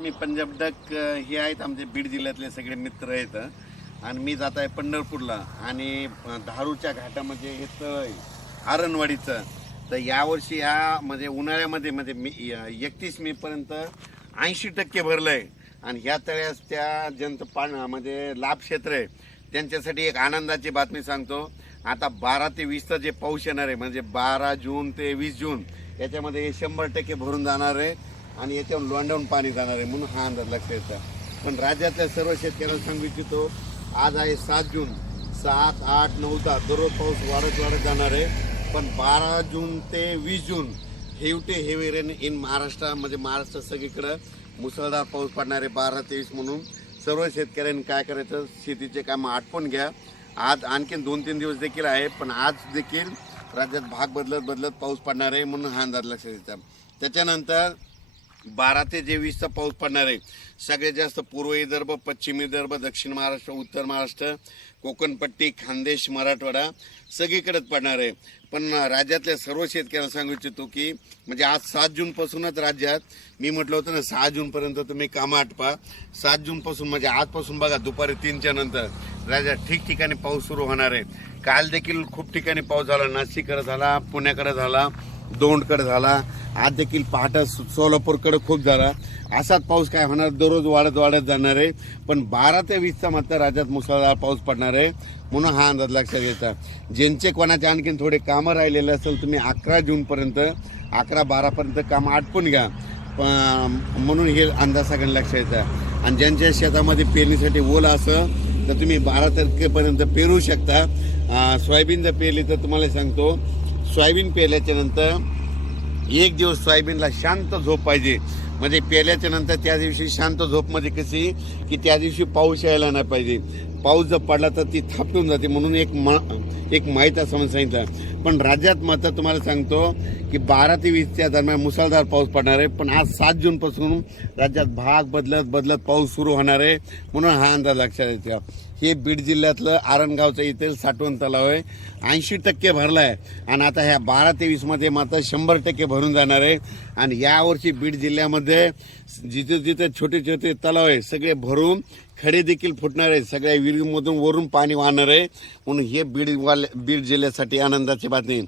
मी Punjab duck हे आहेत आमचे बीड जिल्ह्यातले सगळे मित्र आहेत आणि मी जात आहे पंढरपूरला आणि धारूच्या घाटामध्ये हे तळ आहे आरणवाडीचं. तर यावर्षी ह्या म्हणजे उन्हाळ्यामध्ये म्हणजे मी 31 मे पर्यंत 80% भरलंय आणि ह्या तळ्यास त्या जनता म्हणजे लाभ क्षेत्र आहे त्यांच्यासाठी एक आनंदाची बातमी सांगतो. आता 12 ते 20चा जे पाऊस येणार आहे म्हणजे 12 जून ते 20 जून याच्यामध्ये 100% भरून जाणार आहे आणि याच्यावर लोंढावून पाणी जाणार आहे म्हणून हा अंदाज लक्षात येतो. पण राज्यातल्या सर्व शेतकऱ्यांना सांगू इच्छितो, आज आहे 7 जून, 7, 8, 9, 10 दररोज पाऊस वाढत जाणार आहे. पण 12 जून ते 20 जून हेवी रेन इन महाराष्ट्र म्हणजे महाराष्ट्र सगळीकडे मुसळधार पाऊस पडणार आहे 12 ते 20 म्हणून सर्व शेतकऱ्यांनी काय करायचं, शेतीचे काम आटपून घ्या. आज आणखीन 2-3 दिवस देखील आहे पण आज देखील राज्यात भाग बदलत पाऊस पडणार आहे म्हणून हा अंदाज लक्षात येतात. त्याच्यानंतर 12 ते 20चा पाऊस पडणार आहे. सगळ्यात जास्त पूर्व विदर्भ, पश्चिम विदर्भ, दक्षिण महाराष्ट्र, उत्तर महाराष्ट्र, कोकणपट्टी, खानदेश, मराठवाडा सगळीकडेच पडणार आहे. पण राज्यातल्या सर्व शेतकऱ्यांना सांगू इच्छितो की म्हणजे आज 7 जून पासूनच राज्यात मी म्हटलं होतं ना 6 जून पर्यंत तुम्ही कामं आटपा. 7 जून पासून म्हणजे आजपासून बघा दुपारी 3च्या नंतर राज्यात ठिकठिकाणी पाऊस सुरू होणार आहे. काल देखील खूप ठिकाणी पाऊस झाला, नाशिककडे झाला, पुण्याकडे झाला, दौंडकडे झाला, आज देखील पहाटे सोलापूरकडे खूप झाला. असाच पाऊस काय होणार, दररोज वाढत जाणार आहे. पण 12 ते 20चा मात्र राज्यात मुसळधार पाऊस पडणार आहे म्हणून हा अंदाज लक्षात घ्यायचा. ज्यांचे कोणाचे आणखीन थोडे कामं राहिलेले असेल तुम्ही 11 जूनपर्यंत 11-12 पर्यंत कामं आटपून घ्या म्हणून हे अंदाज सगळ्यांना लक्षात येतं. आणि ज्यांच्या शेतामध्ये पेरणीसाठी ओल असं तर तुम्ही 12 तारखेपर्यंत पेरू शकता. सोयाबीन जर पेरली तर तुम्हाला सांगतो, सोयाबीन पेरल्याच्या नंतर 1 दिवस सोयाबीनला शांत झोप पाहिजे. म्हणजे पेरल्याच्या नंतर त्या दिवशी शांत झोप म्हणजे कशी की त्या दिवशी पाऊस यायला नाही पाहिजे. पाऊस जर पडला तर ती थापटून जाते म्हणून एक माहीत असं सांगितलं. पण राज्यात मात्र तुम्हाला सांगतो की 12 ते 20च्या दरम्यान मुसळधार पाऊस पडणार आहे. पण आज 7 जून पासून राज्यात भाग बदलत पाऊस सुरू होणार आहे म्हणून हा अंदाज लक्षात येतो. हे बीड जिल्ह्यातलं आरणगावचं इथे साठवण तलाव आहे, 80% भरला आहे आणि आता ह्या 12 ते 20मध्ये मात्र 100% भरून जाणार आहे. आणि यावर्षी बीड जिल्ह्यामध्ये जिथे छोटे तलाव आहे सगळे भरून खडे देखील फुटणार आहे, सगळ्या विहिरीमधून वरून पाणी वाहणार आहे म्हणून हे बीड जिल्ह्यासाठी आनंदाची बातमी.